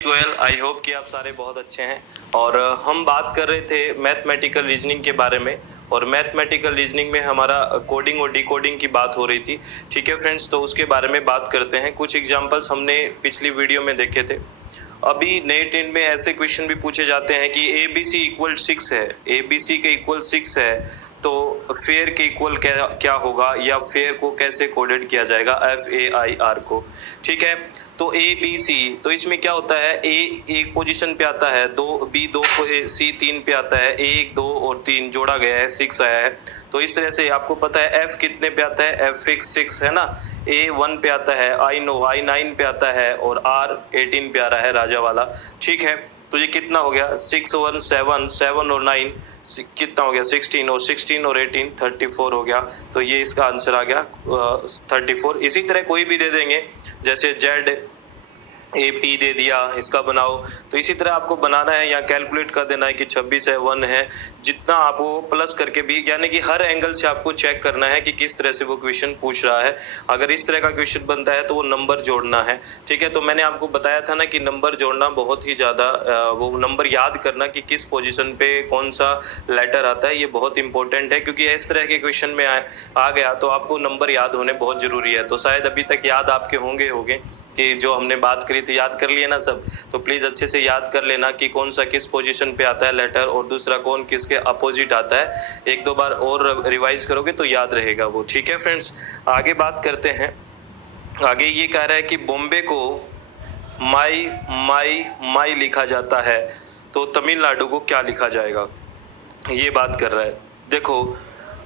Goyal, I hope कि आप सारे बहुत अच्छे हैं। और हम बात कर रहे थे मैथमेटिकल रीजनिंग के बारे में। और मैथमेटिकल रीजनिंग में हमारा कोडिंग और डिकोडिंग की बात हो रही थी। ठीक है फ्रेंड्स, तो उसके बारे में बात करते हैं। कुछ एग्जांपल्स हमने पिछली वीडियो में देखे थे। अभी नए टेन में ऐसे क्वेश्चन भी पूछे जाते हैं कि ए बी सी इक्वल 6 है, ए बी सी के इक्वल 6 है, तो फेयर के इक्वल क्या क्या होगा, या फेयर को कैसे कोडेड किया जाएगा, FAIR को। ठीक है, तो ए बी सी, तो इसमें क्या होता है, ए एक पोजीशन पे आता है, दो बी दो, सी 3 पे आता है, ए 1 2 और 3 जोड़ा गया है, 6 आया है। तो इस तरह से आपको पता है एफ कितने पे आता है, एफ फिक्स 6 है ना, ए 1 पे आता है, आई नो, आई 9 पे आता है, और आर 18 पे आ रहा है, राजा वाला। ठीक है, तो ये कितना हो गया, 6 1 7, 7 और 9 कितना हो गया, 16, और 16 और 18 34 हो गया। तो ये इसका आंसर आ गया 34। इसी तरह कोई भी दे देंगे, जैसे जेड ए पी दे दिया, इसका बनाओ। तो इसी तरह आपको बनाना है या कैलकुलेट कर देना है कि 26 है, 1 है, जितना आप वो प्लस करके भी, यानी कि हर एंगल से आपको चेक करना है कि किस तरह से वो क्वेश्चन पूछ रहा है। अगर इस तरह का क्वेश्चन बनता है तो वो नंबर जोड़ना है। ठीक है, तो मैंने आपको बताया था ना कि नंबर जोड़ना बहुत ही ज़्यादा, वो नंबर याद करना कि किस पोजिशन पे कौन सा लेटर आता है, ये बहुत इंपॉर्टेंट है। क्योंकि इस तरह के क्वेश्चन में आ गया तो आपको नंबर याद होने बहुत ज़रूरी है। तो शायद अभी तक याद आपके होंगे कि जो हमने बात करी थी, याद कर लिए ना सब। तो प्लीज अच्छे से याद कर लेना कि कौन सा किस पोजीशन पे आता है लेटर, और दूसरा कौन किसके अपोजिट आता है। एक दो बार और रिवाइज करोगे तो याद रहेगा वो। ठीक है फ्रेंड्स, आगे बात करते हैं। आगे ये कह रहा है कि बॉम्बे को माई माई माई लिखा जाता है, तो तमिलनाडु को क्या लिखा जाएगा, ये बात कर रहा है। देखो,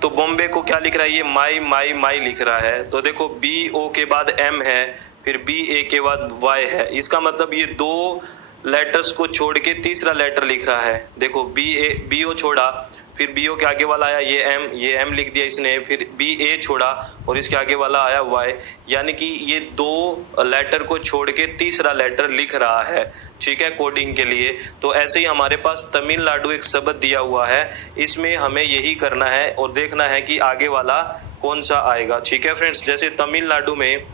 तो बॉम्बे को क्या लिख रहा है, ये माई माई माई लिख रहा है। तो देखो, बी ओ के बाद एम है, फिर बी ए के बाद वाई है। इसका मतलब ये दो लेटर्स को छोड़ के तीसरा लेटर लिख रहा है। देखो, बी ओ छोड़ा, फिर बी ओ के आगे वाला आया ये एम लिख दिया इसने, फिर बी ए छोड़ा और इसके आगे वाला आया वाई। यानी कि ये दो लेटर को छोड़ के तीसरा लेटर लिख रहा है। ठीक है, कोडिंग के लिए। तो ऐसे ही हमारे पास तमिलनाडु एक शब्द दिया हुआ है, इसमें हमें यही करना है और देखना है कि आगे वाला कौन सा आएगा। ठीक है फ्रेंड्स, जैसे तमिलनाडु में,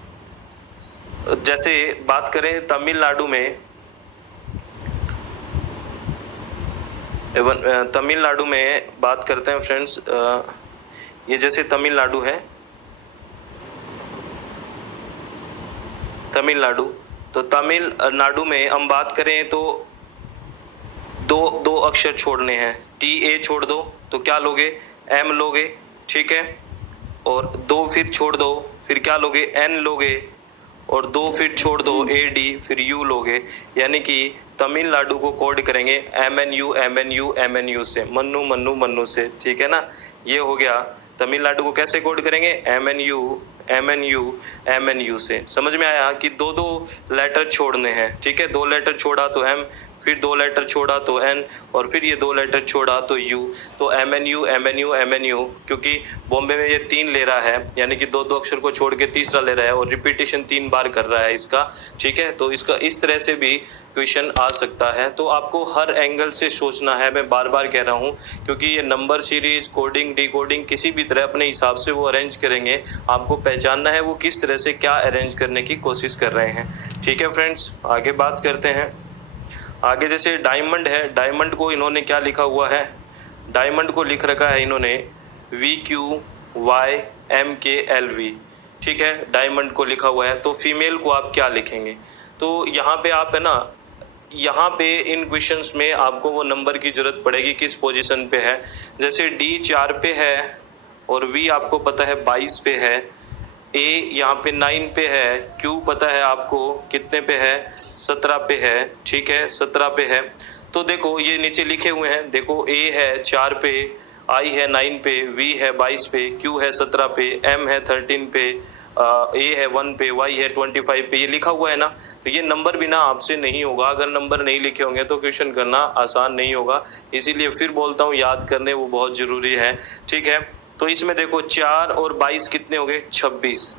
जैसे बात करें तमिलनाडु में, तमिलनाडु में बात करते हैं फ्रेंड्स। ये जैसे तमिलनाडु है, तमिलनाडु, तो तमिलनाडु में हम बात करें तो दो दो अक्षर छोड़ने हैं। टी ए छोड़ दो तो क्या लोगे, एम लोगे। ठीक है, और दो फिर छोड़ दो, फिर क्या लोगे, एन लोगे, और दो फिर छोड़ दो, ए डी, फिर यू लोगे। यानी कि तमिलनाडु को कोड करेंगे MNU MNU MNU से, मन्नू मन्नू मन्नू से। ठीक है ना, ये हो गया। तमिलनाडु को कैसे कोड करेंगे, MNU MNU MNU से। समझ में आया कि दो दो लेटर छोड़ने हैं। ठीक है, दो लेटर छोड़ा तो M, फिर दो लेटर छोड़ा तो N, और फिर ये दो लेटर छोड़ा तो U। तो MNU MNU MNU, क्योंकि बॉम्बे में ये 3 ले रहा है, यानी कि दो दो अक्षर को छोड़ के तीसरा ले रहा है, और रिपीटेशन 3 बार कर रहा है इसका। ठीक है, तो इसका इस तरह से भी क्वेश्चन आ सकता है। तो आपको हर एंगल से सोचना है, मैं बार बार कह रहा हूँ, क्योंकि ये नंबर सीरीज, कोडिंग, डिकोडिंग, किसी भी तरह अपने हिसाब से वो अरेंज करेंगे। आपको पहचानना है वो किस तरह से क्या अरेंज करने की कोशिश कर रहे हैं। ठीक है फ्रेंड्स, आगे बात करते हैं। आगे जैसे डायमंड है, डायमंड को इन्होंने क्या लिखा हुआ है, डायमंड को लिख रखा है इन्होंने VQYMKLV। ठीक है, डायमंड को लिखा हुआ है। तो फीमेल को आप क्या लिखेंगे, तो यहाँ पे आप है ना, यहाँ पे इन क्वेश्चंस में आपको वो नंबर की जरूरत पड़ेगी किस पोजीशन पे है। जैसे D 4 पे है, और V आपको पता है 22 पे है, A यहाँ पे 9 पे है, Q पता है आपको कितने पे है, 17 पे है। ठीक है, 17 पे है। तो देखो ये नीचे लिखे हुए हैं, देखो A है 4 पे, I है 9 पे, V है 22 पे, Q है 17 पे, M है 13 पे, A है 1 पे, Y है 25 पे, ये लिखा हुआ है ना। तो ये नंबर बिना आपसे नहीं होगा, अगर नंबर नहीं लिखे होंगे तो क्वेश्चन करना आसान नहीं होगा। इसीलिए फिर बोलता हूँ, याद करने वो बहुत जरूरी है। ठीक है, तो इसमें देखो 4 और 22 कितने हो गए, 26,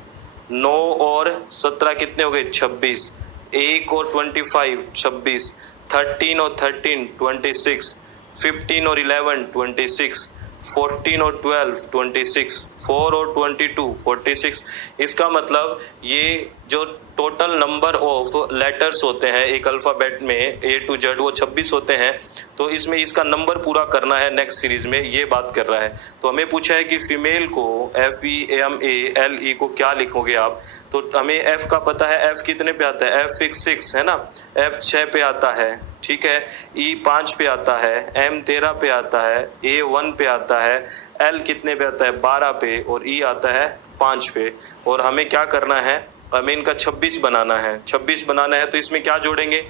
9 और 17 कितने हो गए, 26, 1 और 25 26, 13 और 13 26, 15 और 11 26, 14 और 12 26, 4 और 22 46। इसका मतलब ये जो टोटल नंबर ऑफ लेटर्स होते हैं एक अल्फ़ाबेट में A to Z वो 26 होते हैं। तो इसमें इसका नंबर पूरा करना है नेक्स्ट सीरीज़ में, ये बात कर रहा है। तो हमें पूछा है कि फीमेल को FEMALE को क्या लिखोगे आप? तो हमें F का पता है, F कितने पे आता है? F 6 है ना, F 6 पे आता है, ठीक है। E 5 पे आता है, M 13 पे आता है, A 1 पे आता है, L कितने पे आता है? 12 पे, और E आता है 5 पे। और हमें क्या करना है? हमें इनका 26 बनाना है। 26 बनाना है तो इसमें क्या जोड़ेंगे?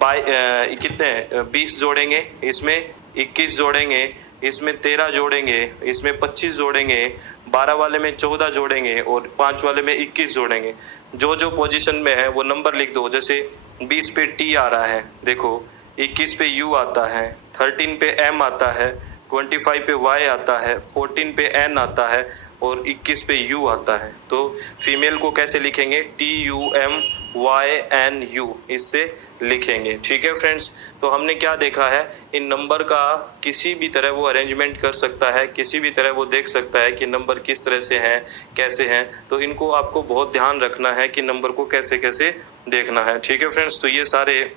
कितने 20 जोड़ेंगे, इसमें 21 जोड़ेंगे, इसमें 13 जोड़ेंगे, इसमें 25 जोड़ेंगे, 12 वाले में 14 जोड़ेंगे और 5 वाले में 21 जोड़ेंगे। जो जो पोजीशन में है वो नंबर लिख दो। जैसे 20 पे T आ रहा है, देखो 21 पे U आता है, 13 पे M आता है, 25 पे Y आता है, 14 पे N आता है और 21 पे U आता है। तो फीमेल को कैसे लिखेंगे? TUMYNU इससे लिखेंगे, ठीक है फ्रेंड्स। तो हमने क्या देखा है, इन नंबर का किसी भी तरह वो अरेंजमेंट कर सकता है, किसी भी तरह वो देख सकता है कि नंबर किस तरह से हैं, कैसे हैं। तो इनको आपको बहुत ध्यान रखना है कि नंबर को कैसे कैसे देखना है, ठीक है फ्रेंड्स। तो ये सारे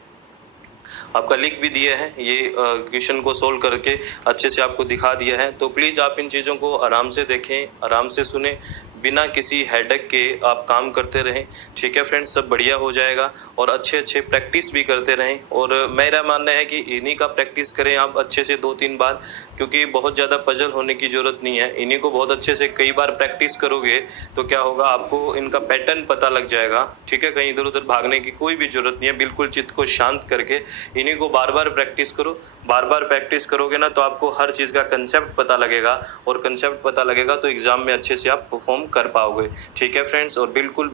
आपका लिख भी दिए हैं, ये क्वेश्चन को सोल्व करके अच्छे से आपको दिखा दिया है। तो प्लीज़ आप इन चीज़ों को आराम से देखें, आराम से सुने, बिना किसी हेडेक के आप काम करते रहें, ठीक है फ्रेंड्स। सब बढ़िया हो जाएगा और अच्छे अच्छे प्रैक्टिस भी करते रहें। और मेरा मानना है कि इन्हीं का प्रैक्टिस करें आप अच्छे से 2-3 बार, क्योंकि बहुत ज़्यादा पजल होने की ज़रूरत नहीं है। इन्हीं को बहुत अच्छे से कई बार प्रैक्टिस करोगे तो क्या होगा, आपको इनका पैटर्न पता लग जाएगा, ठीक है। कहीं इधर उधर भागने की कोई भी ज़रूरत नहीं है, बिल्कुल चित्त को शांत करके इन्हीं को बार बार प्रैक्टिस करो। बार बार प्रैक्टिस करोगे ना तो आपको हर चीज़ का कंसेप्ट पता लगेगा, और कंसेप्ट पता लगेगा तो एग्ज़ाम में अच्छे से आप परफॉर्म कर पाओगे, ठीक है फ्रेंड्स। और बिल्कुल